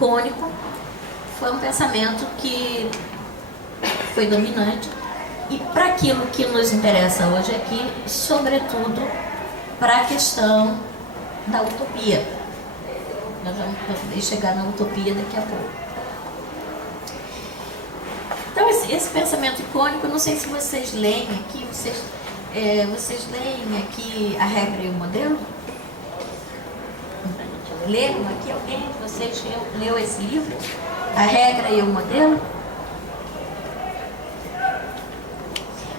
icônico foi um pensamento que foi dominante, e para aquilo que nos interessa hoje aqui, sobretudo para a questão da utopia. Nós vamos chegar na utopia daqui a pouco. Então, esse pensamento icônico, eu não sei se vocês leem aqui, vocês leem aqui A Regra e o Modelo? Leram aqui? Alguém de vocês leu esse livro? A Regra e o Modelo?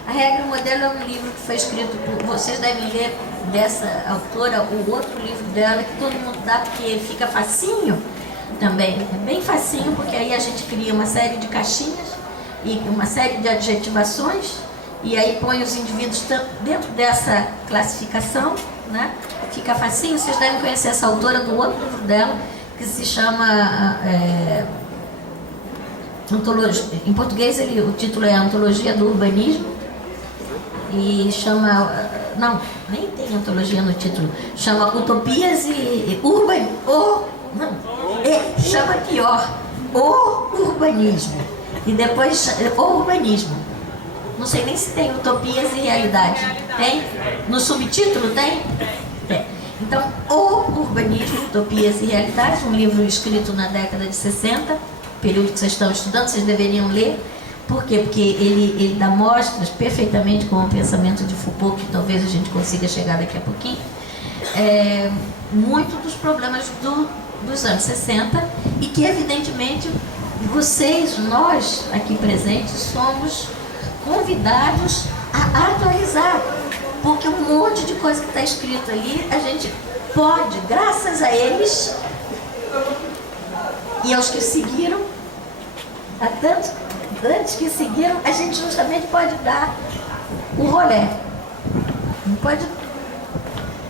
A Regra e o Modelo é um livro que foi escrito por... Vocês devem ler dessa autora o outro livro dela, que todo mundo dá porque fica facinho também. É bem facinho, porque aí a gente cria uma série de caixinhas e uma série de adjetivações, e aí põe os indivíduos dentro dessa classificação, né? Fica facinho. Vocês devem conhecer essa autora do outro livro dela, que se chama em português o título é Antologia do Urbanismo, e chama, não, nem tem antologia no título, chama Utopias e chama pior, o urbanismo, e depois o urbanismo. Não sei nem se tem utopias e realidade. Tem? No subtítulo tem? Tem. Então, o urbanismo, utopias e realidades, um livro escrito na década de 60, período que vocês estão estudando, vocês deveriam ler. Por quê? Porque ele dá mostras perfeitamente com o pensamento de Foucault, que talvez a gente consiga chegar daqui a pouquinho, muito dos problemas dos anos 60, e que, evidentemente, vocês, nós aqui presentes, somos convidados a atualizar, porque um monte de coisa que está escrito ali, a gente pode, graças a eles e aos que seguiram, a tantos antes que seguiram, a gente justamente pode dar o rolê.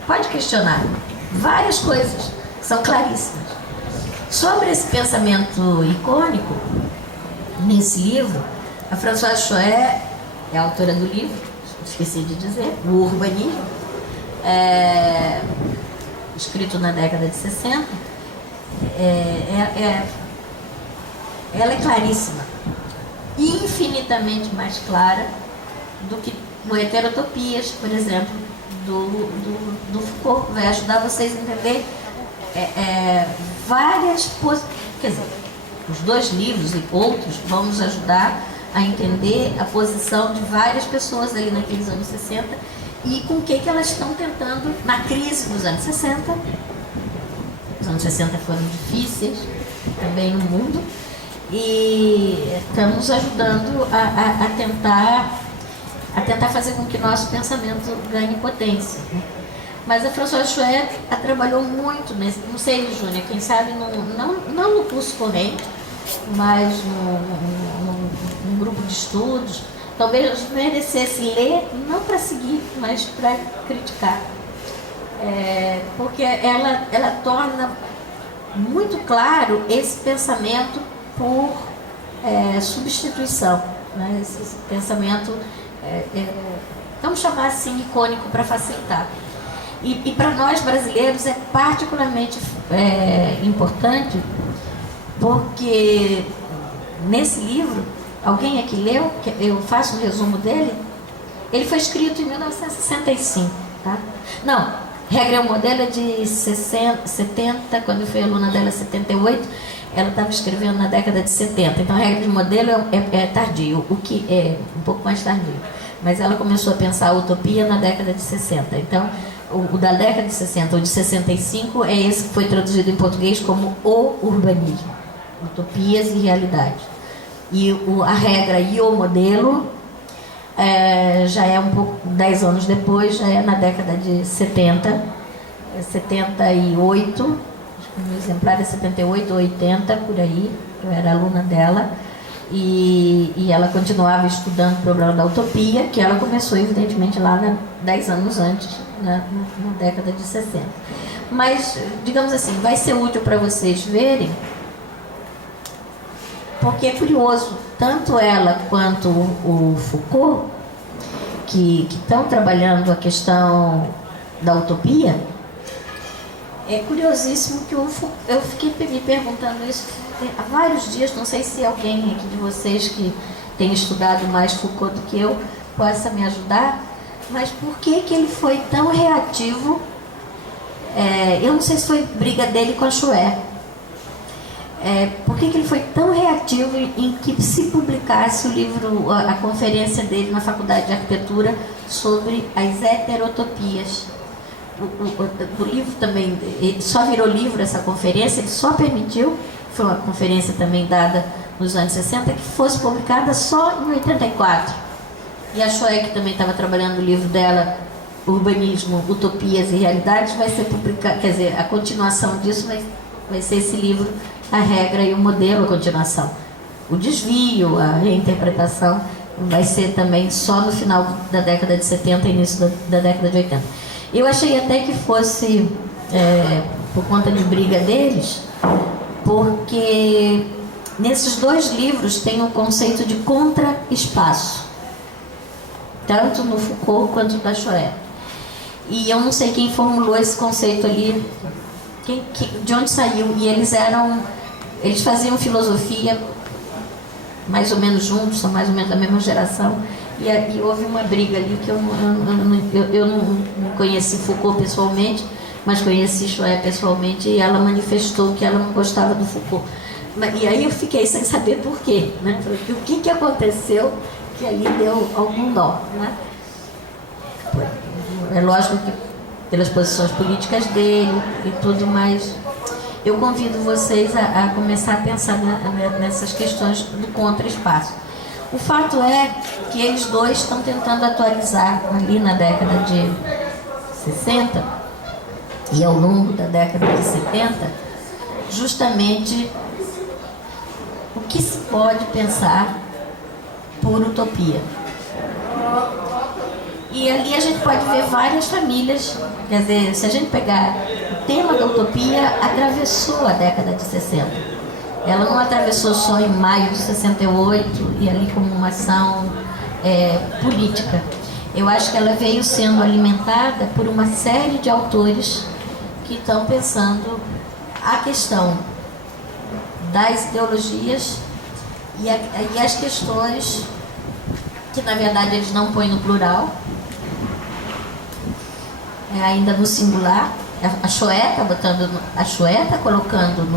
Pode questionar. Várias coisas são claríssimas. Sobre esse pensamento icônico, nesse livro, a Françoise Choët é a autora do livro, esqueci de dizer, O Urbanismo, escrito na década de 60. Ela é claríssima, infinitamente mais clara do que o Heterotopias, por exemplo, do Foucault. Vai ajudar vocês a entender várias possibilidades. Quer dizer, os dois livros e outros vão nos ajudar a entender a posição de várias pessoas ali naqueles anos 60 e com o que elas estão tentando na crise dos anos 60. Os anos 60 foram difíceis também no mundo, e estamos ajudando a tentar fazer com que nosso pensamento ganhe potência, né? Mas a Françoise Choët trabalhou muito nesse, não sei, Júnior, quem sabe não no curso corrente, mas num grupo de estudos, talvez merecesse ler, não para seguir, mas para criticar, porque ela torna muito claro esse pensamento por substituição, né? Esse pensamento, vamos chamar assim, icônico para facilitar. E para nós brasileiros é particularmente importante, porque nesse livro, alguém aqui leu, eu faço um resumo dele, ele foi escrito em 1965, tá? Não, Regra e o Modelo é de 70, quando eu fui aluna dela, 78, ela estava escrevendo na década de 70, então a Regra e o Modelo é tardio, o que é um pouco mais tardio, mas ela começou a pensar a utopia na década de 60, então o da década de 60 ou de 65 é esse que foi traduzido em português como O Urbanismo, Utopias e Realidade. E a Regra e o Modelo já é um pouco, 10 anos depois, já é na década de 70, 78, acho que o meu exemplar é 78 ou 80, por aí, eu era aluna dela, e ela continuava estudando o problema da utopia, que ela começou, evidentemente, lá 10 anos antes, na década de 60. Mas, digamos assim, vai ser útil para vocês verem, porque é curioso, tanto ela quanto o Foucault, que estão trabalhando a questão da utopia, É curiosíssimo que eu fiquei me perguntando isso há vários dias, não sei se alguém aqui de vocês que tem estudado mais Foucault do que eu possa me ajudar, mas por que ele foi tão reativo? Eu não sei se foi briga dele com a Chouet. Por que ele foi tão reativo em que se publicasse o livro, a conferência dele na Faculdade de Arquitetura sobre as heterotopias? O livro também, só virou livro essa conferência, ele só permitiu, foi uma conferência também dada nos anos 60, que fosse publicada só em 84. E a Chouet, que também estava trabalhando no livro dela, Urbanismo, Utopias e Realidades, vai ser publicado, quer dizer, a continuação disso vai ser esse livro, a regra e o modelo, a continuação. O desvio, a reinterpretação, vai ser também só no final da década de 70 e início da década de 80. Eu achei até que fosse por conta de briga deles, porque nesses dois livros tem um conceito de contra-espaço, tanto no Foucault quanto da Chouet. E eu não sei quem formulou esse conceito ali, de onde saiu. E eles faziam filosofia mais ou menos juntos, são mais ou menos da mesma geração. E houve uma briga ali que eu não conheci Foucault pessoalmente, mas conheci Chouet pessoalmente, e ela manifestou que ela não gostava do Foucault. E aí eu fiquei sem saber por quê, né? O que aconteceu que ali deu algum nó, né? É lógico que pelas posições políticas dele e tudo mais. Eu convido vocês a começar a pensar nessas questões do contra-espaço. O fato é que eles dois estão tentando atualizar ali na década de 60 e ao longo da década de 70, justamente o que se pode pensar por utopia. E ali a gente pode ver várias famílias, quer dizer, se a gente pegar o tema da utopia, atravessou a década de 60. Ela não atravessou só em maio de 68 e ali como uma ação política. Eu acho que ela veio sendo alimentada por uma série de autores que estão pensando a questão das ideologias e as questões que na verdade eles não põem no plural, ainda no singular. A Chouet está colocando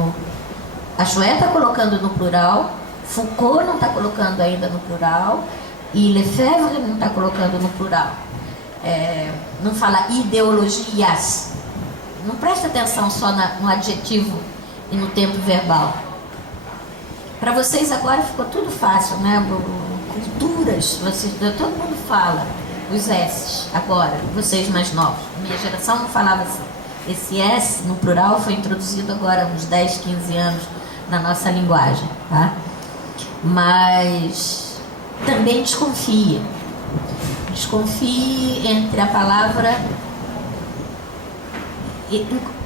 no plural, Foucault não está colocando ainda no plural, e Lefebvre não está colocando no plural. Não fala ideologias, não presta atenção só no adjetivo e no tempo verbal. Para vocês agora ficou tudo fácil, né? Culturas, todo mundo fala os S's agora, vocês mais novos. Minha geração não falava assim. Esse S no plural foi introduzido agora há uns 10, 15 anos na nossa linguagem, tá? Mas também desconfie entre a palavra,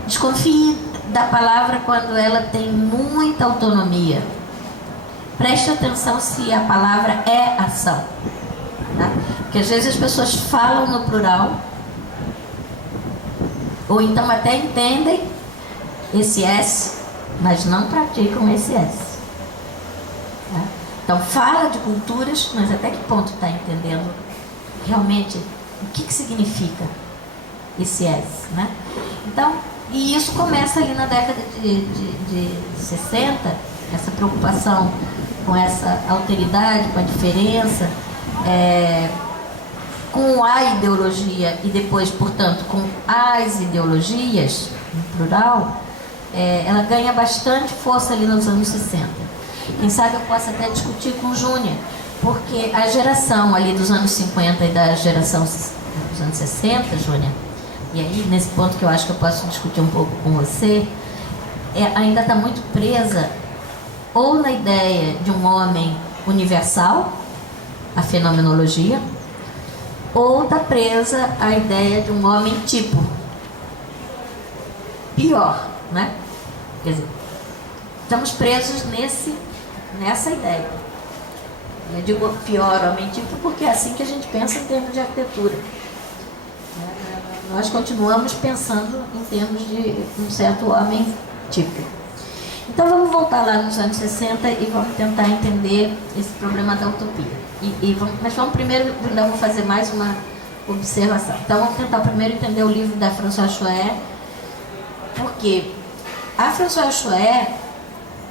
desconfie da palavra quando ela tem muita autonomia. Preste atenção se a palavra é ação, tá? Porque às vezes as pessoas falam no plural, ou então até entendem esse S, mas não praticam esse S. Tá? Então fala de culturas, mas até que ponto está entendendo realmente o que significa esse S, né? Então, e isso começa ali na década de 60, essa preocupação com essa alteridade, com a diferença, com a ideologia e depois, portanto, com as ideologias, no plural, ela ganha bastante força ali nos anos 60. Quem sabe eu posso até discutir com o Júnior, porque a geração ali dos anos 50 e da geração dos anos 60, Júnior, e aí nesse ponto que eu acho que eu posso discutir um pouco com você, ainda está muito presa ou na ideia de um homem universal, a fenomenologia, ou está presa à ideia de um homem tipo. Pior, né? Quer dizer, estamos presos nessa ideia. Eu digo pior, homem tipo, porque é assim que a gente pensa em termos de arquitetura. nós continuamos pensando em termos de um certo homem típico. Então vamos voltar lá nos anos 60 e vamos tentar entender esse problema da utopia. Mas vamos primeiro, ainda vou fazer mais uma observação. Então vamos tentar primeiro entender o livro da Françoise Choët, porque a Françoise Choët,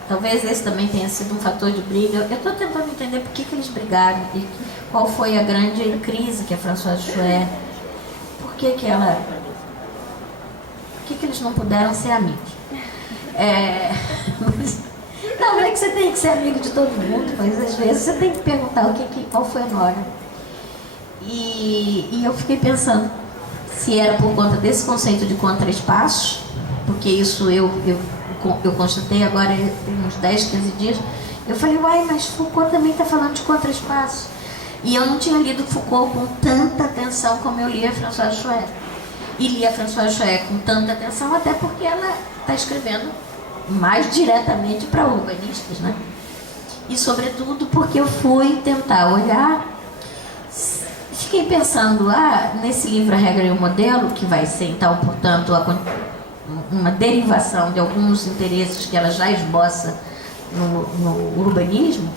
talvez esse também tenha sido um fator de briga. Eu estou tentando entender por que eles brigaram e qual foi a grande crise que a Françoise Choët, por que eles não puderam ser amigos. Não é que você tem que ser amigo de todo mundo, mas às vezes você tem que perguntar qual foi a hora. E eu fiquei pensando se era por conta desse conceito de contra-espaços, porque isso eu constatei agora em uns 10, 15 dias. Eu falei, uai, mas Foucault também está falando de contra-espaços. E eu não tinha lido Foucault com tanta atenção como eu li a Françoise Choët. E li a Françoise Choët com tanta atenção, até porque ela está escrevendo mais diretamente para urbanistas, né? E sobretudo porque eu fui tentar olhar, fiquei pensando, nesse livro A Regra e o Modelo, que vai ser então, portanto, uma derivação de alguns interesses que ela já esboça no urbanismo.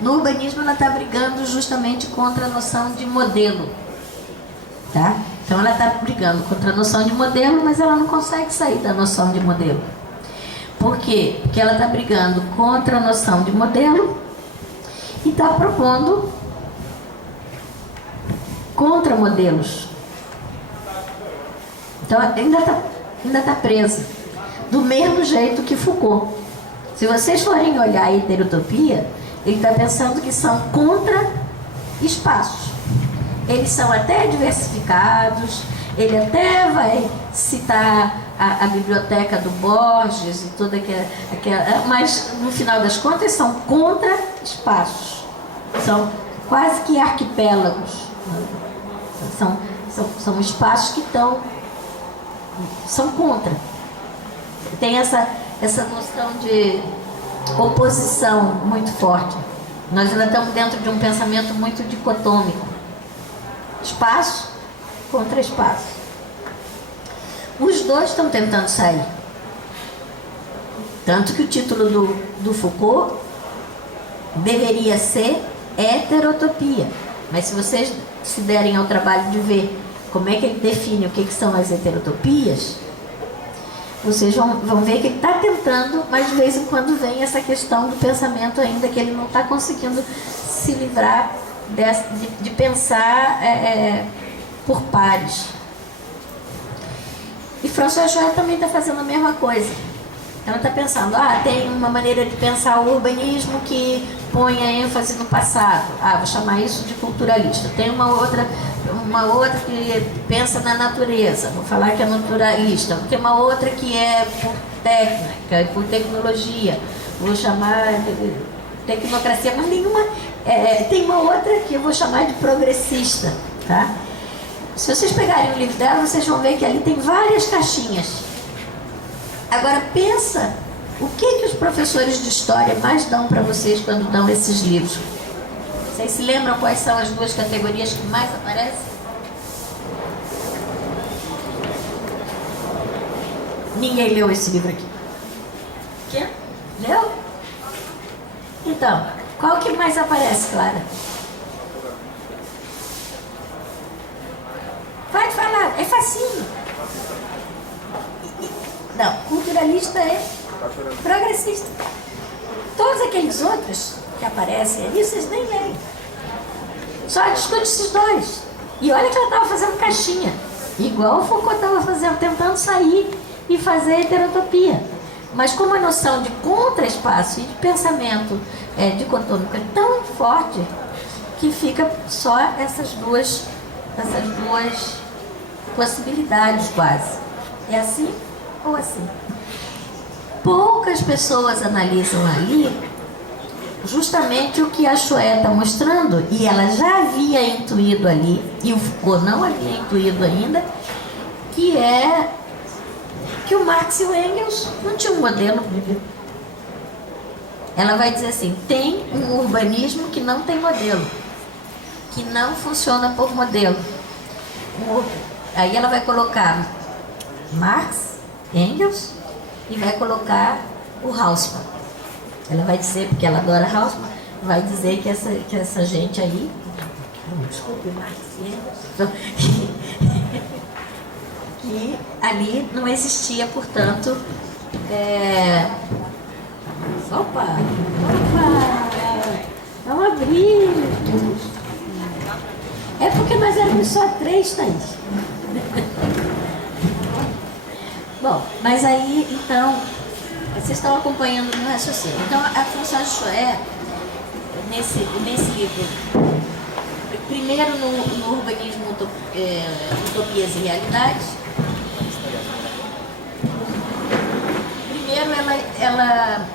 No urbanismo ela está brigando justamente contra a noção de modelo, tá? Então ela está brigando contra a noção de modelo, mas ela não consegue sair da noção de modelo. Por quê? Porque ela está brigando contra a noção de modelo e está propondo contra-modelos. Então ainda tá presa. Do mesmo jeito que Foucault. Se vocês forem olhar a heterotopia, ele está pensando que são contra-espaços. Eles são até diversificados, ele até vai citar a biblioteca do Borges e toda aquela, mas no final das contas são contra-espaços. São quase que arquipélagos. São espaços que são contra. Tem essa noção de oposição muito forte. Nós ainda estamos dentro de um pensamento muito dicotômico. Espaço contra espaço. Os dois estão tentando sair. Tanto que o título do Foucault deveria ser Heterotopia. Mas se vocês se derem ao trabalho de ver como é que ele define o que são as heterotopias, vocês vão ver que ele está tentando, mas de vez em quando vem essa questão do pensamento ainda, que ele não está conseguindo se livrar de pensar por pares. E Françoise Choët também está fazendo a mesma coisa. Ela está pensando, tem uma maneira de pensar o urbanismo que põe a ênfase no passado. Vou chamar isso de culturalista. Tem uma outra que pensa na natureza, vou falar que é naturalista. Tem uma outra que é por técnica, por tecnologia, vou chamar de tecnocracia, mas nenhuma. Tem uma outra que eu vou chamar de progressista, tá? Se vocês pegarem o livro dela, vocês vão ver que ali tem várias caixinhas. Agora pensa, o que os professores de história mais dão para vocês quando dão esses livros? Vocês se lembram quais são as duas categorias que mais aparecem? Ninguém leu esse livro aqui. Quê? Leu? Então, qual que mais aparece, Clara? Pode falar, é facinho. Não, culturalista é progressista. Todos aqueles outros que aparecem ali, vocês nem leem. Só discute esses dois. E olha que ela estava fazendo caixinha. Igual o Foucault estava fazendo, tentando sair e fazer heterotopia. Mas com uma noção de contra-espaço e de pensamento dicotômico tão forte que fica só essas duas possibilidades quase. É assim ou assim? Poucas pessoas analisam ali justamente o que a Choët está mostrando, e ela já havia intuído ali, e o Foucault não havia intuído ainda, que é que o Marx e o Engels não tinham um modelo. Ela vai dizer assim, tem um urbanismo que não tem modelo, que não funciona por modelo. Aí ela vai colocar Marx, Engels e vai colocar o Haussmann. Ela vai dizer, porque ela adora Haussmann, vai dizer que essa gente aí, desculpe, Marx e Engels, que ali não existia, portanto, opa, vamos abrir. É porque nós éramos só 3, Thaís. Bom, mas aí, então, vocês estão acompanhando no raciocínio. Então, a Françoise Choët, nesse livro, primeiro no Urbanismo, Utopias e Realidades, primeiro ela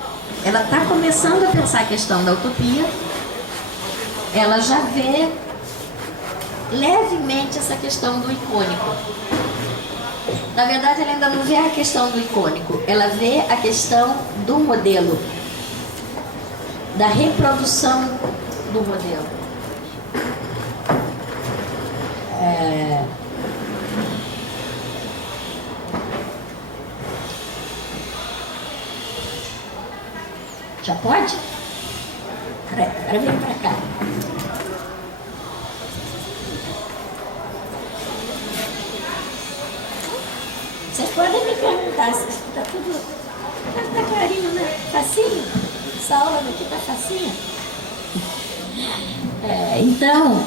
está começando a pensar a questão da utopia, ela já vê levemente essa questão do icônico. Na verdade, ela ainda não vê a questão do icônico, ela vê a questão do modelo, da reprodução do modelo. Já pode? Agora vem pra cá. Vocês podem me perguntar se está tudo. Está clarinho, né? Facinho? Essa aula daqui está facinha? Então,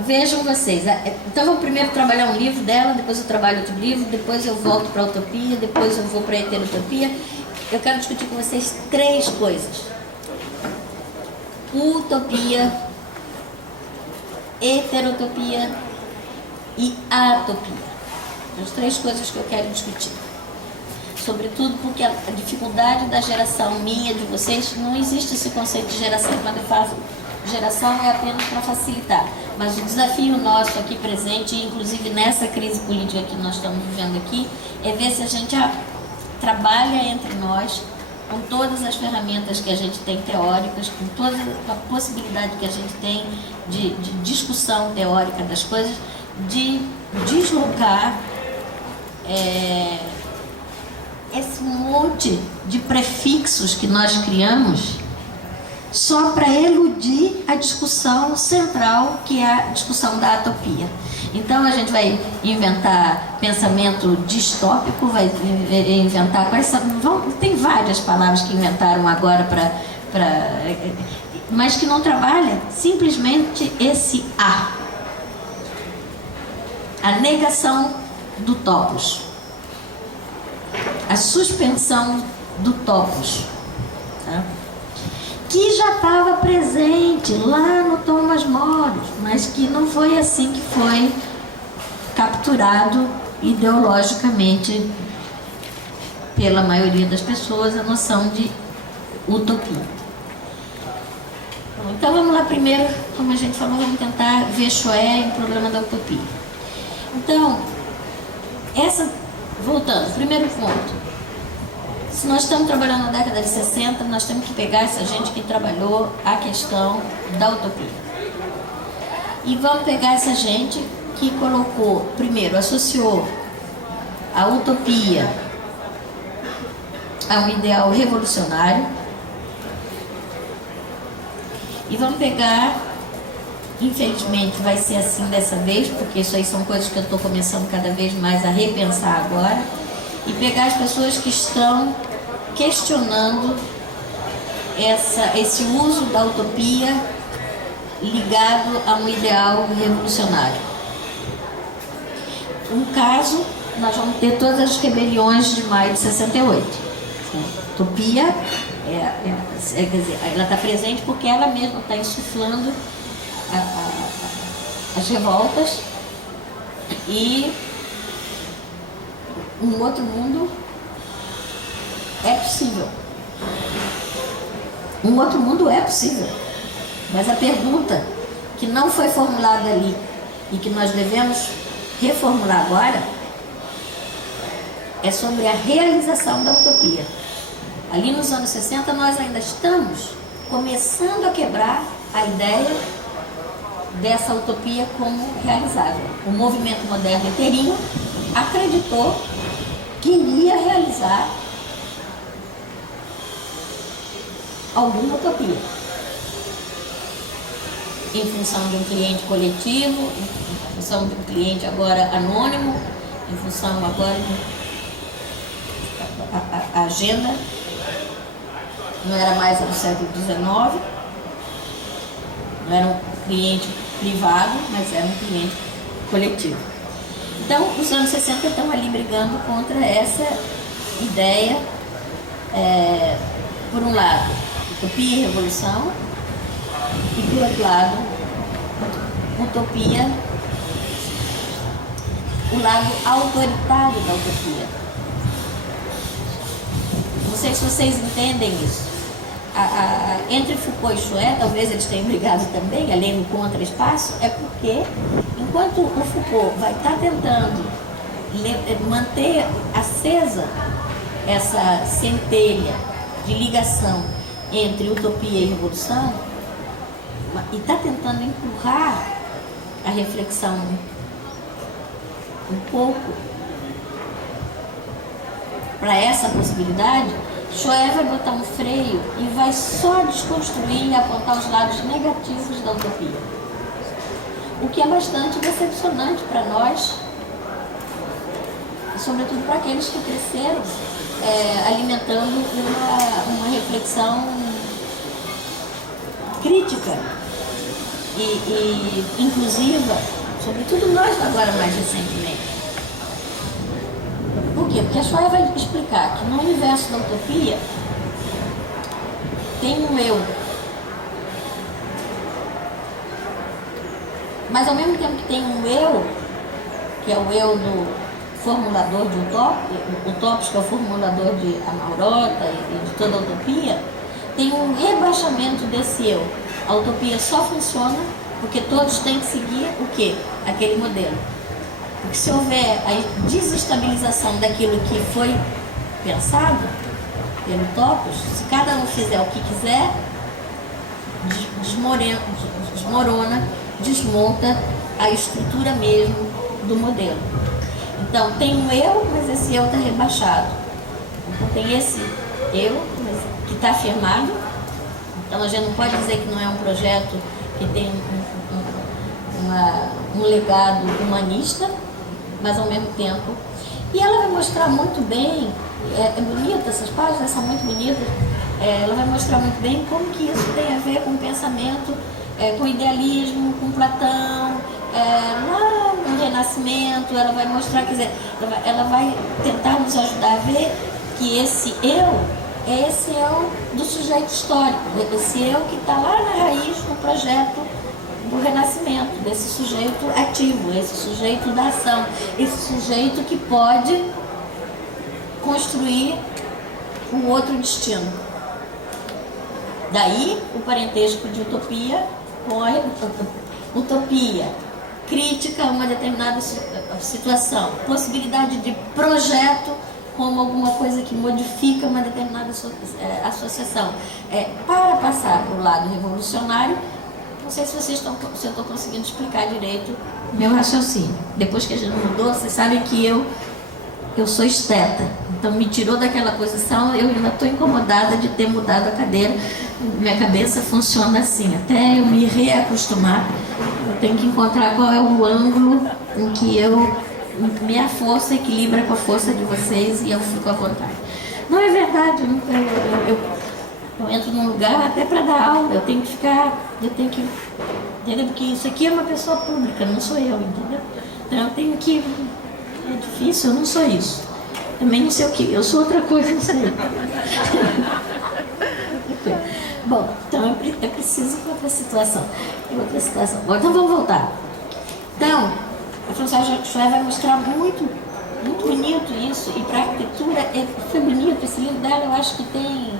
vejam vocês. Então, vamos primeiro trabalhar um livro dela, depois eu trabalho outro livro, depois eu volto para a utopia, depois eu vou para a heterotopia. Eu quero discutir com vocês 3 coisas: utopia, heterotopia e atopia. As 3 coisas que eu quero discutir. Sobretudo porque a dificuldade da geração minha, de vocês, não existe esse conceito de geração. Quando eu falo geração é apenas para facilitar. Mas o desafio nosso aqui presente, inclusive nessa crise política que nós estamos vivendo aqui, é ver se a gente trabalha entre nós com todas as ferramentas que a gente tem teóricas, com toda a possibilidade que a gente tem de discussão teórica das coisas, de deslocar esse monte de prefixos que nós criamos só para eludir a discussão central, que é a discussão da atopia. Então a gente vai inventar pensamento distópico, vai inventar tem várias palavras que inventaram agora mas que não trabalha simplesmente esse a negação do topos, a suspensão do topos, tá? Que já estava presente lá no Thomas More, mas que não foi assim que foi capturado ideologicamente pela maioria das pessoas, a noção de utopia. Então vamos lá primeiro, como a gente falou, vamos tentar ver Choët em problema da utopia. Então, voltando, primeiro ponto. Se nós estamos trabalhando na década de 60, nós temos que pegar essa gente que trabalhou a questão da utopia. E vamos pegar essa gente que colocou, primeiro, associou a utopia a um ideal revolucionário. E vamos pegar, infelizmente vai ser assim dessa vez, porque isso aí são coisas que eu estou começando cada vez mais a repensar agora, e pegar as pessoas que estão questionando esse uso da utopia ligado a um ideal revolucionário. Um caso, nós vamos ter todas as rebeliões de maio de 68. Utopia, quer dizer, ela está presente porque ela mesma está insuflando as revoltas, e um outro mundo é possível. Um outro mundo é possível. Mas a pergunta que não foi formulada ali e que nós devemos reformular agora é sobre a realização da utopia. Ali nos anos 60 nós ainda estamos começando a quebrar a ideia dessa utopia como realizável. O movimento moderno inteirinho acreditou que iria realizar alguma utopia, em função de um cliente coletivo, em função de um cliente agora anônimo, em função agora de a agenda não era mais do século XIX, não era um cliente privado, mas era um cliente coletivo. Então, os anos 60 estão ali brigando contra essa ideia, por um lado, utopia e revolução, e por outro lado, utopia, o lado autoritário da utopia. Não sei se vocês entendem isso. Entre Foucault e Choé, talvez eles tenham brigado também, além do contra-espaço, é porque enquanto o Foucault vai estar tentando manter acesa essa centelha de ligação entre utopia e revolução, e está tentando empurrar a reflexão um pouco para essa possibilidade, Choé vai botar um freio e vai só desconstruir e apontar os lados negativos da utopia. O que é bastante decepcionante para nós, sobretudo para aqueles que cresceram alimentando uma reflexão crítica e inclusiva, sobretudo nós agora mais recentemente. Por quê? Porque a Choé vai explicar que no universo da utopia tem um eu, mas ao mesmo tempo que tem um eu, que é o eu do formulador de Utópicos, que é o formulador de Amaurota e de toda a utopia, tem um rebaixamento desse eu. A utopia só funciona porque todos têm que seguir o quê? Aquele modelo. Porque se houver a desestabilização daquilo que foi pensado pelo Utópicos, se cada um fizer o que quiser, desmorona, desmonta a estrutura mesmo do modelo. Então tem um eu, mas esse eu está rebaixado. Então tem esse eu que está afirmado. Então a gente não pode dizer que não é um projeto que tem um legado humanista, mas ao mesmo tempo. E ela vai mostrar muito bem, é bonita, essas páginas são muito bonitas, ela vai mostrar muito bem como que isso tem a ver com o pensamento, com o idealismo, com Platão, lá no Renascimento. Ela vai mostrar, quer dizer, ela vai tentar nos ajudar a ver que esse eu é esse eu do sujeito histórico, esse eu que está lá na raiz do projeto do Renascimento, desse sujeito ativo, esse sujeito da ação, esse sujeito que pode construir um outro destino. Daí o parentesco de utopia com a utopia, crítica a uma determinada situação, possibilidade de projeto como alguma coisa que modifica uma determinada associação. Para passar para o lado revolucionário, não sei se vocês se eu estou conseguindo explicar direito meu raciocínio. Depois que a gente mudou, vocês sabem que eu sou esteta, então me tirou daquela posição, eu ainda estou incomodada de ter mudado a cadeira. Minha cabeça funciona assim, até eu me reacostumar, eu tenho que encontrar qual é o ângulo em que minha força equilibra com a força de vocês e eu fico à vontade. Não é verdade, eu entro num lugar até para dar aula, eu tenho que entender, porque isso aqui é uma pessoa pública, não sou eu, entendeu? Então eu tenho que, é difícil, eu não sou isso. Também não sei o que, eu sou outra coisa, não sei. Bom, então eu preciso de outra situação. Bom, então vamos voltar. Então, a Françoise Choé vai mostrar muito, muito bonito isso, e para a arquitetura foi bonito. Esse livro dela, eu acho que tem.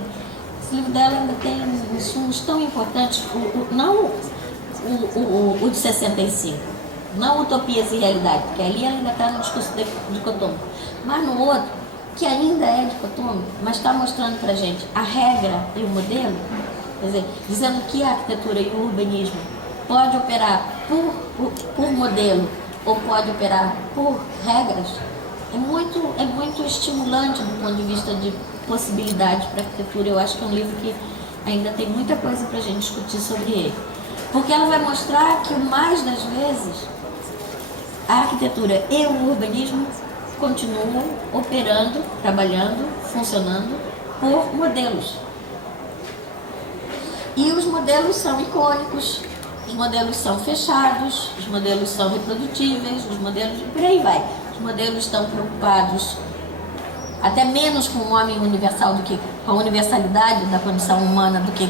Esse livro dela ainda tem insumos tão importantes, não o de 65, não Utopias e Realidade, porque ali ela ainda está no discurso dicotômico, mas no outro, que ainda é dicotômico, mas está mostrando para a gente a regra e o modelo, quer dizer, dizendo que a arquitetura e o urbanismo pode operar por modelo ou pode operar por regras, é muito estimulante do ponto de vista de possibilidades para a arquitetura. Eu acho que é um livro que ainda tem muita coisa para a gente discutir sobre ele. Porque ela vai mostrar que, mais das vezes, a arquitetura e o urbanismo continuam operando, trabalhando, funcionando por modelos. E os modelos são icônicos, os modelos são fechados, os modelos são reprodutíveis, os modelos, por aí vai. Os modelos estão preocupados até menos com o homem universal do que com a universalidade da condição humana do que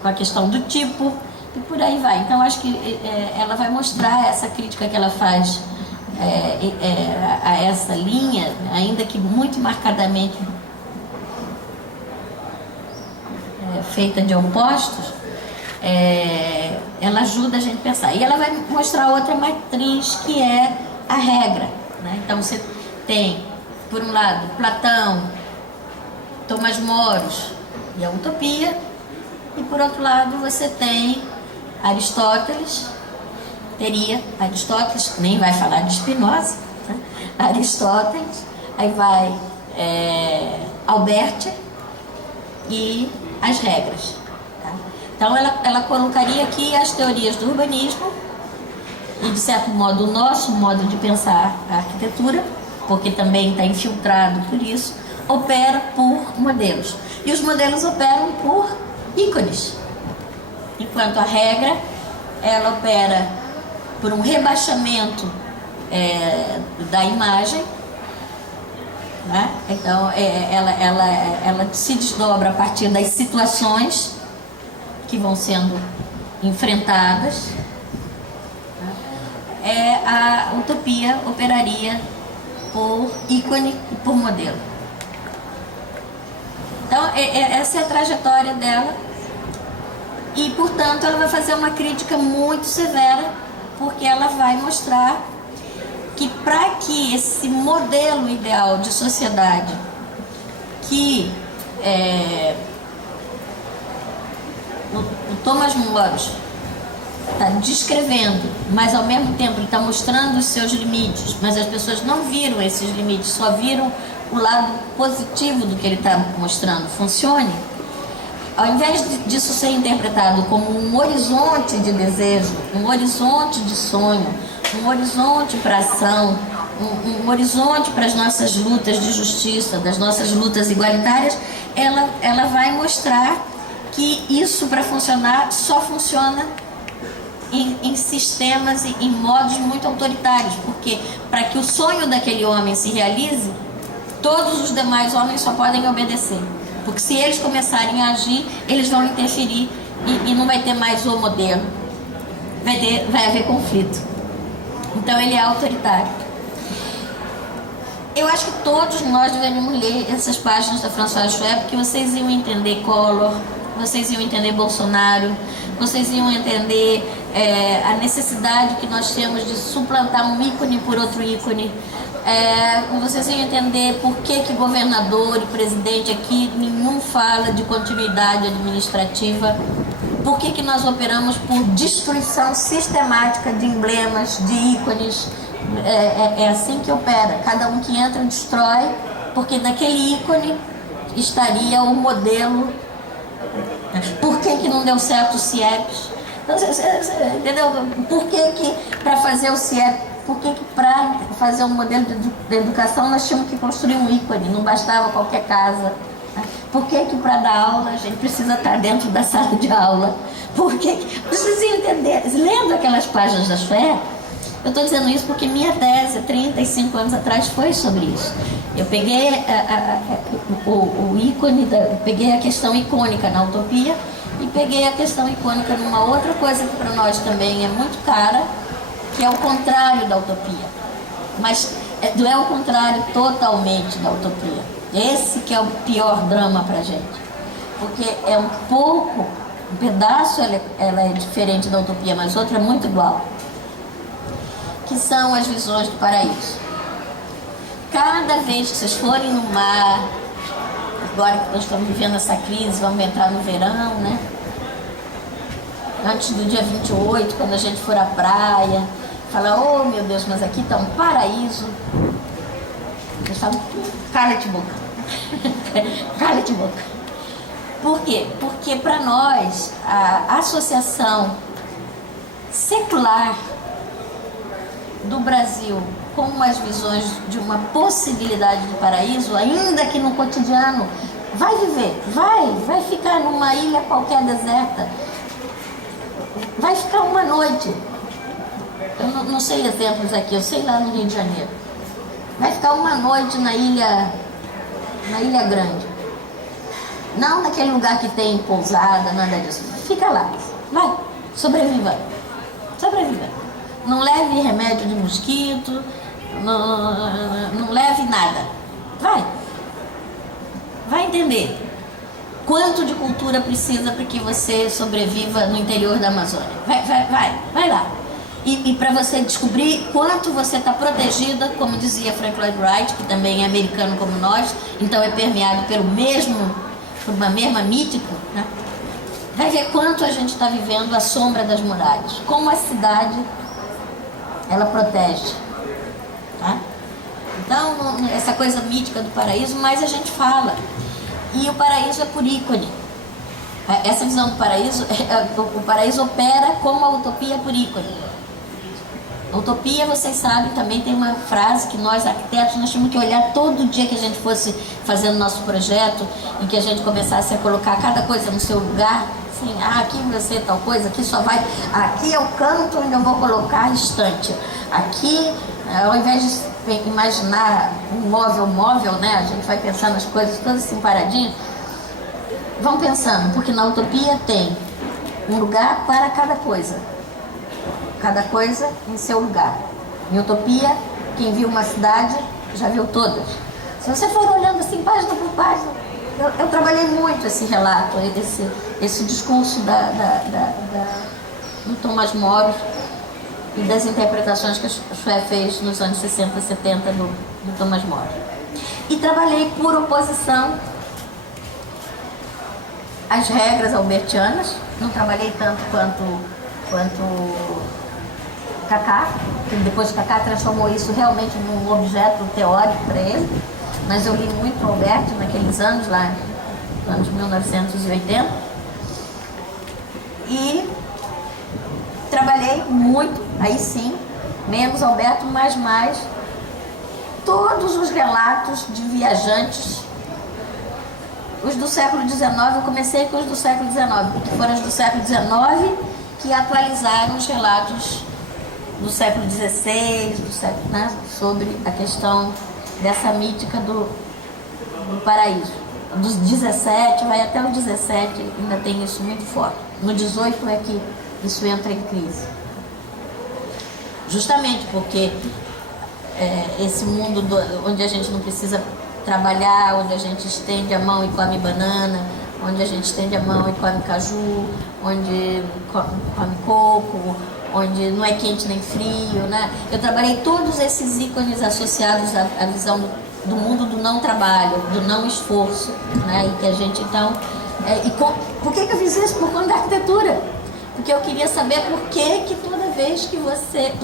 com a questão do tipo, e por aí vai. Então acho que ela vai mostrar essa crítica que ela faz a essa linha, ainda que muito marcadamente feita de opostos, ela ajuda a gente a pensar. E ela vai mostrar outra matriz que é a regra, né? Então você tem, por um lado, Platão, Tomás Moros e a utopia, e por outro lado você tem Aristóteles, nem vai falar de Spinoza, né? Aristóteles, aí vai Alberti e as regras. Tá? Então ela colocaria aqui as teorias do urbanismo e, de certo modo, o nosso modo de pensar a arquitetura, porque também está infiltrado por isso, opera por modelos. E os modelos operam por ícones. Enquanto a regra, ela opera por um rebaixamento da imagem, né? Então ela se desdobra a partir das situações que vão sendo enfrentadas. A utopia operaria por ícone e por modelo. Então essa é a trajetória dela e, portanto, ela vai fazer uma crítica muito severa, porque ela vai mostrar que, para que esse modelo ideal de sociedade que o Tomás Moros está descrevendo, mas ao mesmo tempo ele está mostrando os seus limites, mas as pessoas não viram esses limites, só viram o lado positivo do que ele está mostrando, funcione, ao invés disso ser interpretado como um horizonte de desejo, um horizonte de sonho, um horizonte para ação, um horizonte para as nossas lutas de justiça, das nossas lutas igualitárias, ela vai mostrar que isso, para funcionar, só funciona em sistemas e em modos muito autoritários, porque para que o sonho daquele homem se realize, todos os demais homens só podem obedecer, porque se eles começarem a agir, eles vão interferir e não vai ter mais o modelo, vai haver conflito. Então ele é autoritário. Eu acho que todos nós deveríamos ler essas páginas da Françoise Chouet, porque vocês iam entender Collor, vocês iam entender Bolsonaro, vocês iam entender a necessidade que nós temos de suplantar um ícone por outro ícone. Vocês iam entender por que governador e presidente aqui nenhum fala de continuidade administrativa, por que nós operamos por destruição sistemática de emblemas, de ícones. É assim que opera, cada um que entra destrói, porque naquele ícone estaria o modelo. Por que não deu certo o CIEPS? Entendeu? Por que para fazer o CIEPS, por que para fazer um modelo de educação nós tínhamos que construir um ícone, não bastava qualquer casa? Por que para dar aula a gente precisa estar dentro da sala de aula? Por que vocês entender? Lendo aquelas páginas da Chouet, eu estou dizendo isso porque minha tese, 35 anos atrás, foi sobre isso. Eu peguei o ícone, peguei a questão icônica na utopia e peguei a questão icônica numa outra coisa que para nós também é muito cara, que é o contrário da utopia. Mas não é o contrário totalmente da utopia. Esse que é o pior drama para a gente. Porque é um pedaço ela é diferente da utopia, mas outra é muito igual. Que são as visões do paraíso. Cada vez que vocês forem no mar, agora que nós estamos vivendo essa crise, vamos entrar no verão, né? antes do dia 28, quando a gente for à praia, fala, oh meu Deus, mas aqui está um paraíso. Eles falam, cala-te boca. Cala-te boca. Por quê? Porque para nós, a associação secular do Brasil com as visões de uma possibilidade de paraíso, ainda que no cotidiano, vai viver, vai ficar numa ilha qualquer deserta, vai ficar uma noite, eu não sei exemplos aqui, eu sei lá no Rio de Janeiro, vai ficar uma noite na Ilha Grande, não naquele lugar que tem pousada, nada disso, fica lá, vai, sobreviva, não leve remédio de mosquito, não leve nada, vai entender quanto de cultura precisa para que você sobreviva no interior da Amazônia. Vai lá. E para você descobrir quanto você está protegida, como dizia Frank Lloyd Wright, que também é americano como nós, então é permeado por uma mesma mítica, né? Vai ver quanto a gente está vivendo à sombra das muralhas, como a cidade ela protege, tá? Então, essa coisa mítica do paraíso, mas a gente fala. E o paraíso é por ícone. Essa visão do paraíso, o paraíso opera como a utopia por ícone. A utopia, vocês sabem, também tem uma frase que nós arquitetos, nós tínhamos que olhar todo dia que a gente fosse fazendo nosso projeto, em que a gente começasse a colocar cada coisa no seu lugar. Assim, aqui vai ser tal coisa, aqui só vai... Aqui é o canto onde eu vou colocar a estante. Aqui, ao invés de imaginar um móvel, né? A gente vai pensar nas coisas todas assim paradinhas. Vão pensando, porque na utopia tem um lugar para cada coisa em seu lugar. Em utopia, quem viu uma cidade já viu todas. Se você for olhando assim, página por página, eu trabalhei muito esse relato, esse discurso do Thomas More e das interpretações que a Xué fez nos anos 60 e 70 do Thomas More. E trabalhei por oposição às regras albertianas, não trabalhei tanto quanto Cacá, que depois Cacá transformou isso realmente num objeto teórico para ele, mas eu li muito Alberti naqueles anos, lá nos anos 1980, e trabalhei muito, aí sim, menos Alberto, mas mais todos os relatos de viajantes, os do século XIX, eu comecei com os do século XIX, porque foram os do século XIX que atualizaram os relatos do século XVI, né, sobre a questão dessa mítica do paraíso. Dos 17, vai até o 17, ainda tem isso muito forte. No 18 é que isso entra em crise. Justamente porque esse mundo onde a gente não precisa trabalhar, onde a gente estende a mão e come banana, onde a gente estende a mão e come caju, onde come coco, onde não é quente nem frio, né? Eu trabalhei todos esses ícones associados à visão do mundo do não trabalho, do não esforço, né? E que a gente então... por que eu fiz isso? Por conta da arquitetura. Porque eu queria saber por que toda vez que você...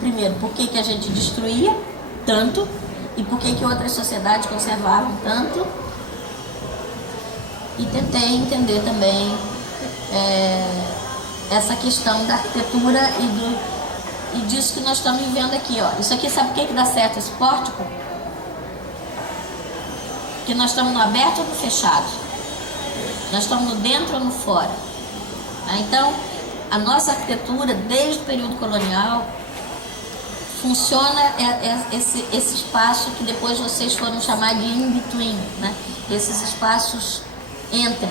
Primeiro, por que a gente destruía tanto e por que outras sociedades conservavam tanto. E tentei entender também essa questão da arquitetura e disso que nós estamos vivendo aqui, ó. Isso aqui, sabe por que dá certo esse pórtico? Porque nós estamos no aberto ou no fechado? Nós estamos no dentro ou no fora? Então, a nossa arquitetura, desde o período colonial, funciona esse espaço que depois vocês foram chamar de in-between, né? Esses espaços entre.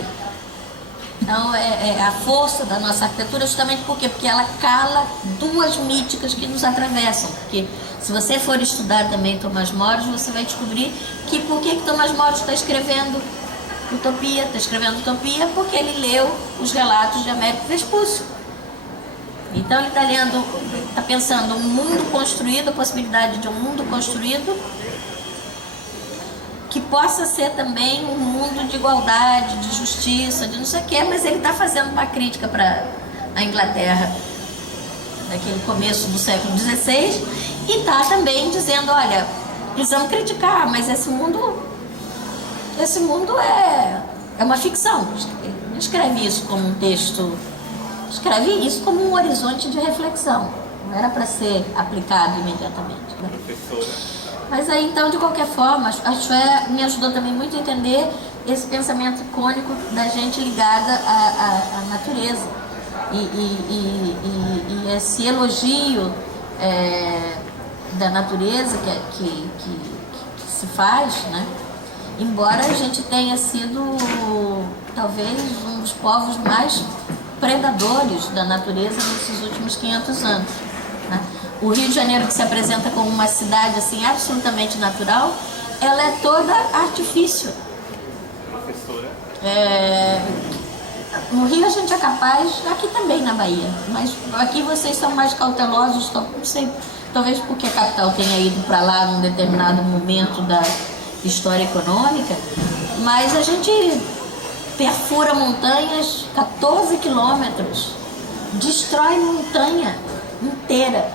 Então, a força da nossa arquitetura justamente por quê? Porque ela cala duas míticas que nos atravessam. Porque se você for estudar também Thomas More, você vai descobrir que por que Thomas More está escrevendo utopia? Está escrevendo utopia porque ele leu os relatos de Américo Vespucci. Então ele está lendo, está pensando um mundo construído, a possibilidade de um mundo construído que possa ser também um mundo de igualdade, de justiça, de não sei o quê, mas ele está fazendo uma crítica para a Inglaterra naquele começo do século XVI, e está também dizendo, olha, precisamos criticar, mas esse mundo é uma ficção. Não escreve isso como um texto, escreve isso como um horizonte de reflexão, não era para ser aplicado imediatamente, né? Mas aí, então, de qualquer forma, a Xué me ajudou também muito a entender esse pensamento icônico da gente ligada à natureza. E esse elogio da natureza que se faz, né? Embora a gente tenha sido, talvez, um dos povos mais predadores da natureza nesses últimos 500 anos, né? O Rio de Janeiro, que se apresenta como uma cidade assim absolutamente natural, ela é toda artifício. Professora? No Rio a gente é capaz, aqui também na Bahia, mas aqui vocês são mais cautelosos, não sei, talvez porque a capital tenha ido para lá num determinado momento da história econômica, mas a gente perfura montanhas 14 quilômetros, destrói montanha inteira.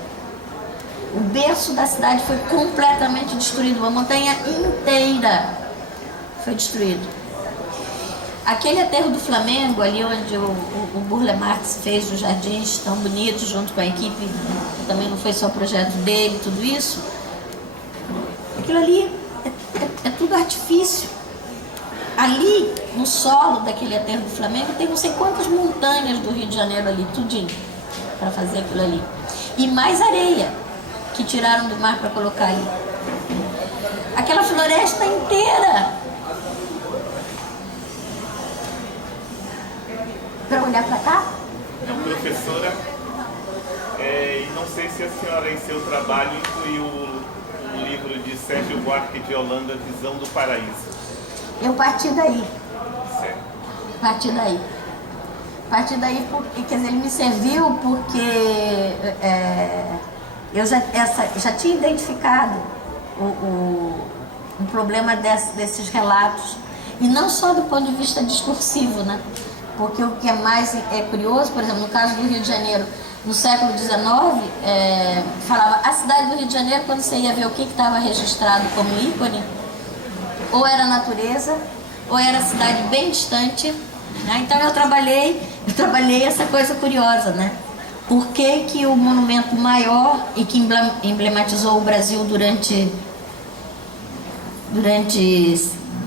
O berço da cidade foi completamente destruído, uma montanha inteira foi destruída. Aquele aterro do Flamengo, ali onde o Burle Marx fez os jardins tão bonitos junto com a equipe, que também não foi só projeto dele, tudo isso, aquilo ali é tudo artifício. Ali, no solo daquele aterro do Flamengo, tem não sei quantas montanhas do Rio de Janeiro ali, tudinho, para fazer aquilo ali. E mais areia, que tiraram do mar para colocar ali. Aquela floresta inteira. Para olhar para cá? Não, professora, e não sei se a senhora em seu trabalho incluiu um livro de Sérgio Buarque de Holanda, Visão do Paraíso. Eu parti daí. Certo. Parti daí porque, quer dizer, ele me serviu porque eu já tinha identificado o problema desses relatos. E não só do ponto de vista discursivo, né? Porque o que é mais curioso, por exemplo, no caso do Rio de Janeiro, no século XIX, falava a cidade do Rio de Janeiro, quando você ia ver o que estava registrado como ícone, ou era natureza, ou era cidade bem distante, né? Então eu trabalhei essa coisa curiosa, né? Por que o monumento maior e que emblematizou o Brasil durante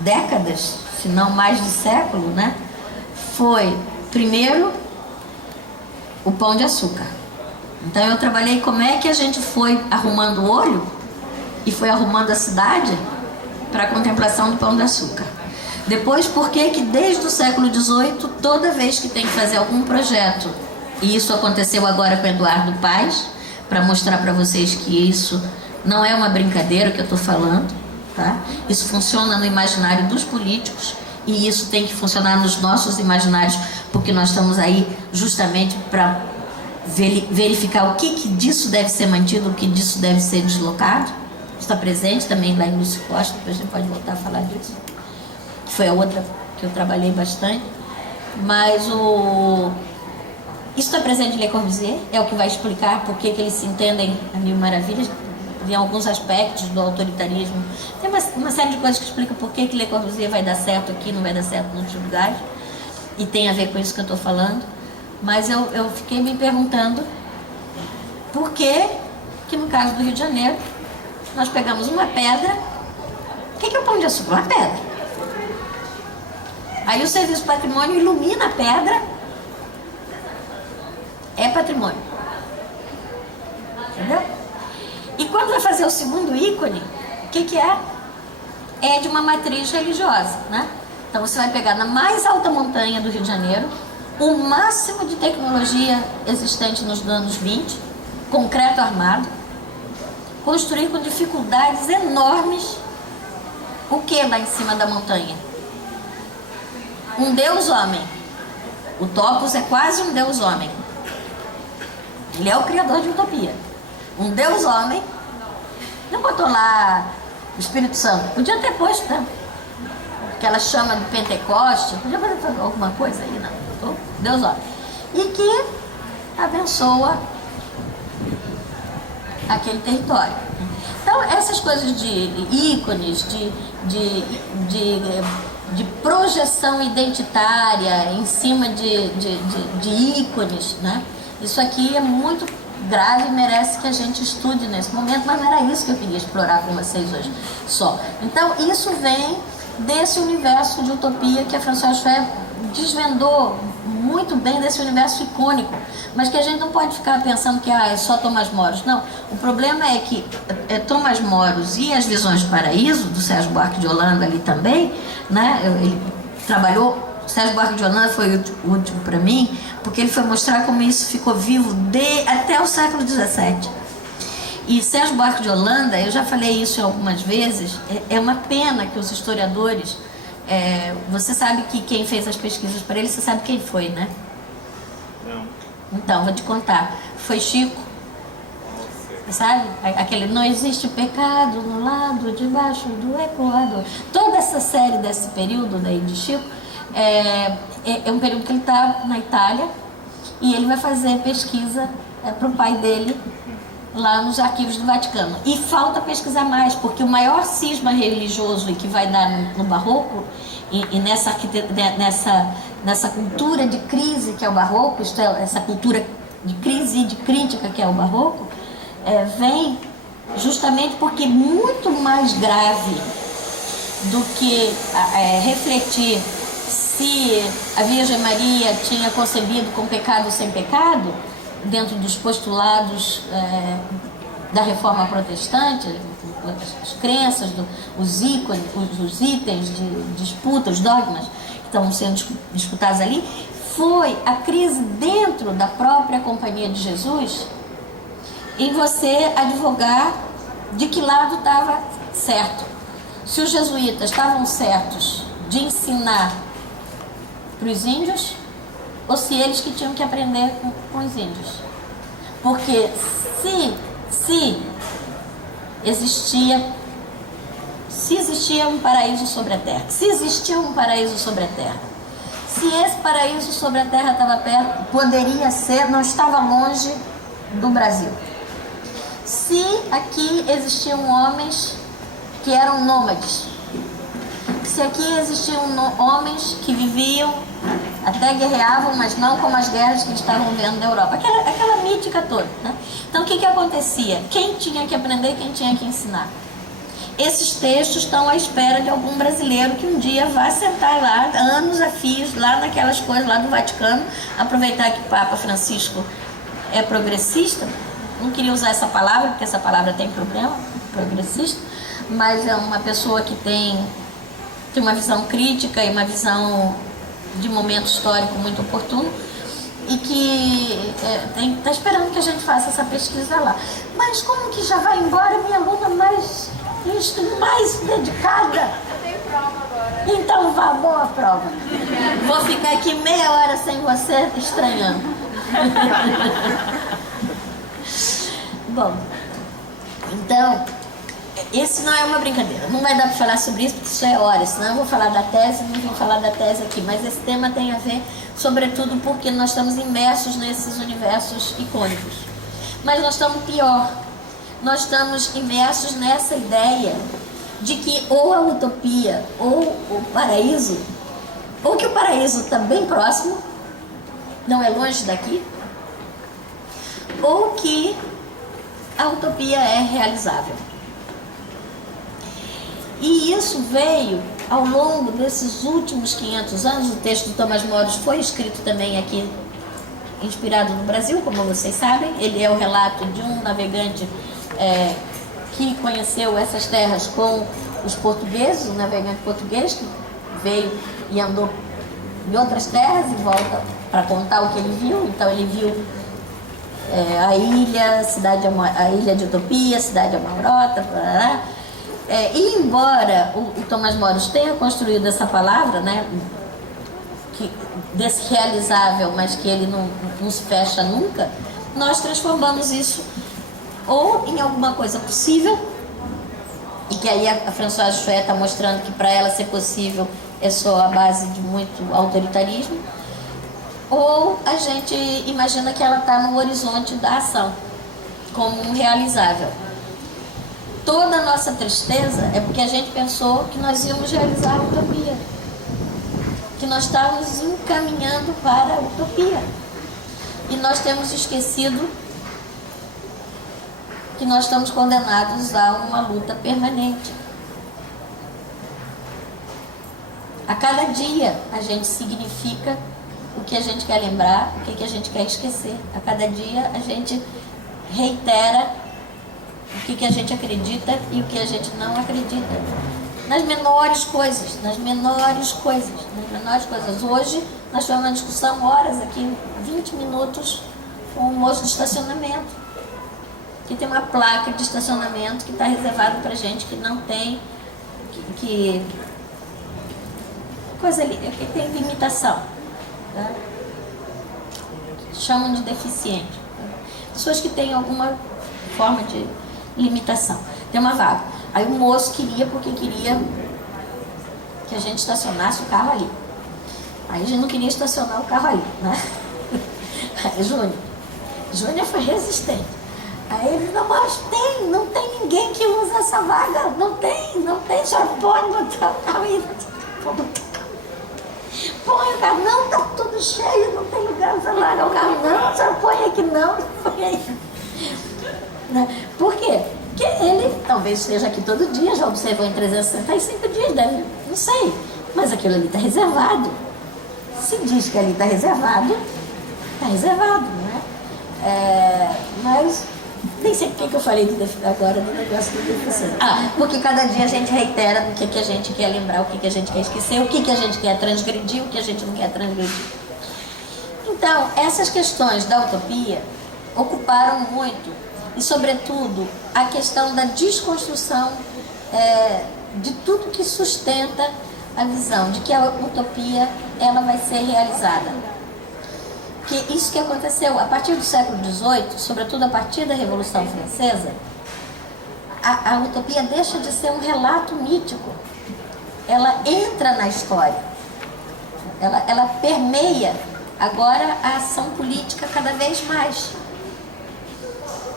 décadas, se não mais de século, né? Foi, primeiro, o Pão de Açúcar. Então eu trabalhei como é que a gente foi arrumando o olho e foi arrumando a cidade para a contemplação do Pão de Açúcar. Depois, por que desde o século XVIII, toda vez que tem que fazer algum projeto, e isso aconteceu agora com Eduardo Paes, para mostrar para vocês que isso não é uma brincadeira que eu estou falando, tá? Isso funciona no imaginário dos políticos, e isso tem que funcionar nos nossos imaginários, porque nós estamos aí justamente para verificar o que disso deve ser mantido, o que disso deve ser deslocado. Está presente também lá em Lúcio Costa, depois a gente pode voltar a falar disso, que foi a outra que eu trabalhei bastante. Mas isso está presente em Le Corbusier, é o que vai explicar por que eles se entendem a mil maravilhas, em alguns aspectos do autoritarismo. Tem uma série de coisas que explicam por que Le Corbusier vai dar certo aqui, não vai dar certo em outros lugares, e tem a ver com isso que eu estou falando. Mas eu fiquei me perguntando por que no caso do Rio de Janeiro, nós pegamos uma pedra. O que é o Pão de Açúcar? Uma pedra. Aí o Serviço Patrimônio ilumina a pedra. É patrimônio. Entendeu? E quando vai fazer o segundo ícone, o que é? É de uma matriz religiosa, né? Então você vai pegar na mais alta montanha do Rio de Janeiro, o máximo de tecnologia existente nos anos 20, concreto armado, construir com dificuldades enormes. O que lá em cima da montanha? Um deus homem. O Topos é quase um deus homem. Ele é o criador de utopia. Um deus homem. Não botou lá o Espírito Santo. Podia ter posto, né? Aquela chama do Pentecoste. Podia fazer alguma coisa aí, não. Botou Deus homem. E que abençoa aquele território. Então, essas coisas de ícones, de projeção identitária em cima de ícones, né? Isso aqui é muito grave e merece que a gente estude nesse momento, mas não era isso que eu queria explorar com vocês hoje só. Então, isso vem desse universo de utopia que a Françoise Chouet desvendou muito bem, desse universo icônico, mas que a gente não pode ficar pensando que é só Tomás Moros. Não, o problema é que Tomás Moros e as Visões do Paraíso, do Sérgio Buarque de Holanda ali também, né? Ele trabalhou, Sérgio Buarque de Holanda foi o último para mim, porque ele foi mostrar como isso ficou vivo até o século XVII. E Sérgio Buarque de Holanda, eu já falei isso algumas vezes, é uma pena que os historiadores... você sabe que quem fez as pesquisas para ele, você sabe quem foi, né? Não. Então, vou te contar. Foi Chico. Sabe? Aquele não existe pecado no lado de baixo do Equador. Toda essa série desse período daí de Chico é um período que ele está na Itália e ele vai fazer pesquisa para o pai dele lá nos arquivos do Vaticano. E falta pesquisar mais, porque o maior cisma religioso que vai dar no Barroco e nessa cultura de crise que é o Barroco, essa cultura de crise e de crítica que é o Barroco, vem justamente porque muito mais grave do que refletir se a Virgem Maria tinha concebido com pecado ou sem pecado, dentro dos postulados da Reforma Protestante, as crenças, os ícones, os itens de disputa, os dogmas que estão sendo disputados ali, foi a crise dentro da própria Companhia de Jesus em você advogar de que lado estava certo. Se os jesuítas estavam certos de ensinar para os índios, ou se eles que tinham que aprender com os índios. Porque se existia um paraíso sobre a terra, se existia um paraíso sobre a terra, se esse paraíso sobre a terra estava perto, poderia ser, não estava longe do Brasil. Se aqui existiam homens que eram nômades, se aqui existiam homens que viviam, até guerreavam, mas não como as guerras que estavam vendo na Europa, aquela mítica toda, né? Então o que acontecia? Quem tinha que aprender, quem tinha que ensinar? Esses textos estão à espera de algum brasileiro que um dia vá sentar lá, anos a fios, lá naquelas coisas lá do Vaticano, aproveitar que o Papa Francisco é progressista, não queria usar essa palavra, porque essa palavra tem problema, progressista, mas é uma pessoa que tem uma visão crítica e uma visão de momento histórico muito oportuno e que está esperando que a gente faça essa pesquisa lá. Mas como que já vai embora minha aluna mais dedicada? Eu tenho prova agora. Então vá, boa prova. Vou ficar aqui meia hora sem você, estranhando. Bom, então, esse não é uma brincadeira. Não vai dar para falar sobre isso, porque isso é horas. Senão eu vou falar da tese, não vou falar da tese aqui. Mas esse tema tem a ver, sobretudo, porque nós estamos imersos nesses universos icônicos. Mas nós estamos pior. Nós estamos imersos nessa ideia de que ou a utopia, ou o paraíso, ou que o paraíso está bem próximo, não é longe daqui, ou que a utopia é realizável. E isso veio ao longo desses últimos 500 anos. O texto do Tomás Moros foi escrito também aqui, inspirado no Brasil, como vocês sabem. Ele é o relato de um navegante que conheceu essas terras com os portugueses, um navegante português que veio e andou em outras terras e volta para contar o que ele viu. Então ele viu a ilha de Utopia, a cidade de Amaurota, e embora o Tomás Moros tenha construído essa palavra, né, desse realizável, mas que ele não se fecha nunca, nós transformamos isso ou em alguma coisa possível, e que aí a Françoise Chouet está mostrando que para ela ser possível é só a base de muito autoritarismo, ou a gente imagina que ela está no horizonte da ação, como um realizável. Toda a nossa tristeza é porque a gente pensou que nós íamos realizar a utopia, que nós estávamos encaminhando para a utopia. E nós temos esquecido que nós estamos condenados a uma luta permanente. A cada dia a gente significa o que a gente quer lembrar, o que a gente quer esquecer. A cada dia a gente reitera o que a gente acredita e o que a gente não acredita. Nas menores coisas, nas menores coisas, nas menores coisas. Hoje nós tivemos uma discussão, horas aqui, 20 minutos, com um moço de estacionamento, que tem uma placa de estacionamento que está reservado para gente que não tem, coisa ali, que tem limitação, tá? Chamam de deficiente, tá? Pessoas que têm alguma forma de limitação. Tem uma vaga. Aí o moço queria, porque queria que a gente estacionasse o carro ali. Aí a gente não queria estacionar o carro ali, né? Aí Júnior foi resistente. Aí ele, não, mas não tem ninguém que usa essa vaga. Não tem, só pode botar o carro aí. Põe o carro, não, tá tudo cheio, não tem lugar para largar o carro, não, só põe aqui não, põe aí. Por quê? Porque ele talvez esteja aqui todo dia, já observou em 365 dias, deve, não sei, mas aquilo ali está reservado. Se diz que ali está reservado, não é? Mas nem sei por que eu falei agora do negócio do deficiente. Porque cada dia a gente reitera o que a gente quer lembrar, o que a gente quer esquecer, o que a gente quer transgredir, o que a gente não quer transgredir. Então, essas questões da utopia ocuparam muito, e sobretudo a questão da desconstrução de tudo que sustenta a visão de que a utopia ela vai ser realizada. Que isso que aconteceu a partir do século XVIII, sobretudo a partir da Revolução Francesa, a utopia deixa de ser um relato mítico. Ela entra na história, ela permeia agora a ação política cada vez mais.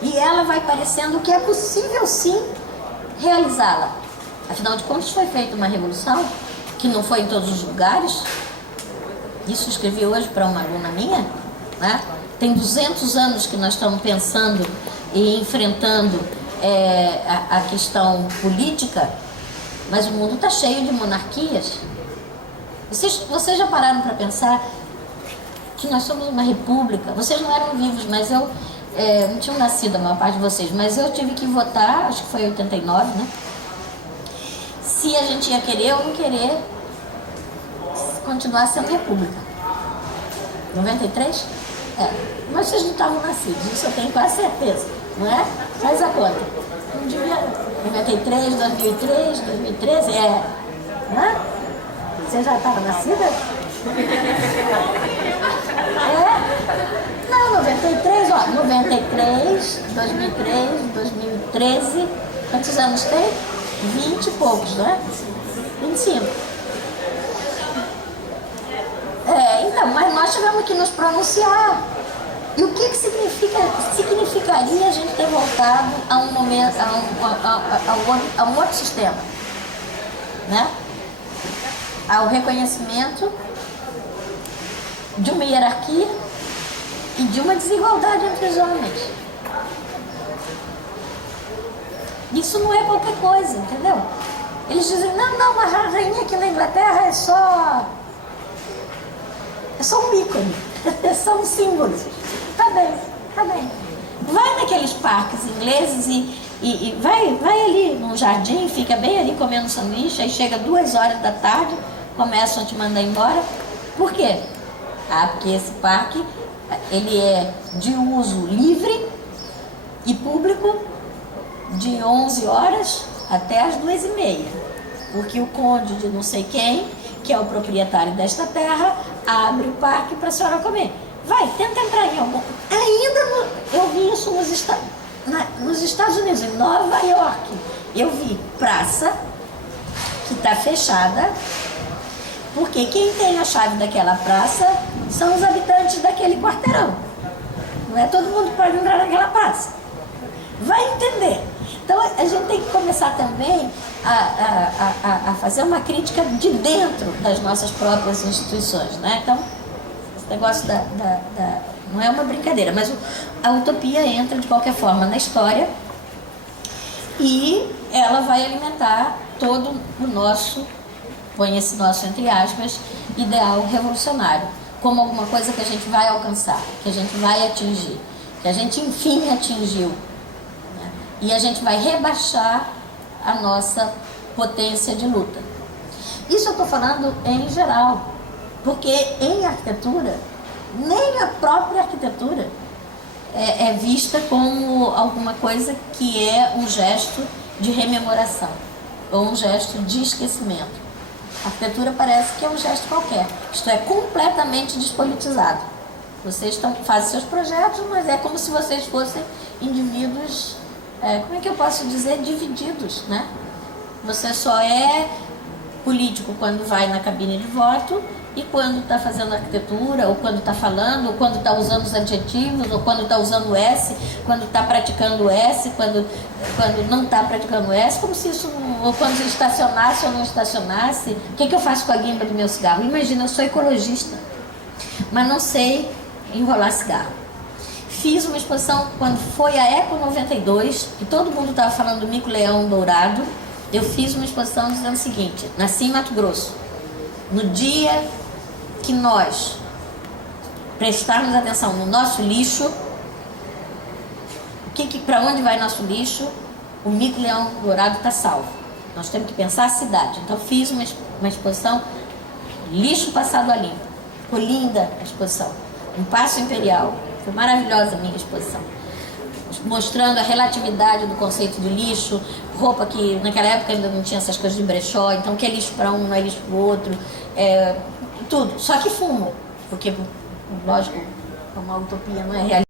E ela vai parecendo que é possível sim realizá-la. Afinal de contas, foi feita uma revolução que não foi em todos os lugares. Isso escrevi hoje para uma aluna minha, né? Tem 200 anos que nós estamos pensando e enfrentando a questão política, mas o mundo está cheio de monarquias. Vocês já pararam para pensar que nós somos uma república? Vocês não eram vivos, mas eu não tinham nascido a maior parte de vocês, mas eu tive que votar, acho que foi em 89, né? Se a gente ia querer ou não querer continuar sendo república. 93? Mas vocês não estavam nascidos, isso eu tenho quase certeza, não é? Faz a conta. Não devia. 93, 2003, 2013, não é? Você já estava nascida? Não, 93, 93, 2003, 2013, quantos anos tem? 20 e poucos, né? 25. Então, mas nós tivemos que nos pronunciar. E o que significaria a gente ter voltado a um momento, a um outro sistema, né? Ao reconhecimento de uma hierarquia e de uma desigualdade entre os homens. Isso não é qualquer coisa, entendeu? Eles dizem, não, a rainha aqui na Inglaterra é só um ícone, é só um símbolo. Tá bem. Vai naqueles parques ingleses e vai ali no jardim, fica bem ali comendo sanduíche, aí chega 2 horas da tarde, começam a te mandar embora. Por quê? Porque esse parque ele é de uso livre e público de 11 horas até as 2h30. Porque o conde de não sei quem, que é o proprietário desta terra, abre o parque para a senhora comer. Vai, tenta entrar em algum... eu vi isso nos Estados Unidos, em Nova York. Eu vi praça que está fechada, porque quem tem a chave daquela praça são os habitantes daquele quarteirão. Não é todo mundo pode entrar naquela praça. Vai entender. Então a gente tem que começar também a fazer uma crítica de dentro das nossas próprias instituições, né? Então, esse negócio não é uma brincadeira, mas a utopia entra de qualquer forma na história e ela vai alimentar todo o nosso, põe esse nosso entre aspas, ideal revolucionário, como alguma coisa que a gente vai alcançar, que a gente vai atingir, que a gente enfim atingiu, né? E a gente vai rebaixar a nossa potência de luta. Isso eu estou falando em geral, porque em arquitetura, nem a própria arquitetura é vista como alguma coisa que é um gesto de rememoração ou um gesto de esquecimento. A arquitetura parece que é um gesto qualquer. Isto é completamente despolitizado. Vocês fazem seus projetos, mas é como se vocês fossem indivíduos, como é que eu posso dizer, divididos, né? Você só é político quando vai na cabine de voto e quando está fazendo arquitetura, ou quando está falando, ou quando está usando os adjetivos, ou quando está usando o S, quando está praticando o S, quando não está praticando o S, como se isso, ou quando estacionasse ou não estacionasse. O que eu faço com a guimba do meu cigarro? Imagina, eu sou ecologista, mas não sei enrolar cigarro. Fiz uma exposição quando foi a Eco 92, e todo mundo estava falando do mico-leão dourado. Eu fiz uma exposição dizendo o seguinte: nasci em Mato Grosso. No dia que nós prestarmos atenção no nosso lixo, para onde vai nosso lixo, o mico-leão dourado está salvo. Nós temos que pensar a cidade. Então fiz uma exposição lixo passado a limpo. Ficou linda a exposição. Um passo imperial. Foi maravilhosa a minha exposição, mostrando a relatividade do conceito de lixo, roupa que naquela época ainda não tinha essas coisas de brechó, então o que é lixo para um não é lixo para o outro, tudo, só que fumo, porque, lógico, uma utopia não é realidade.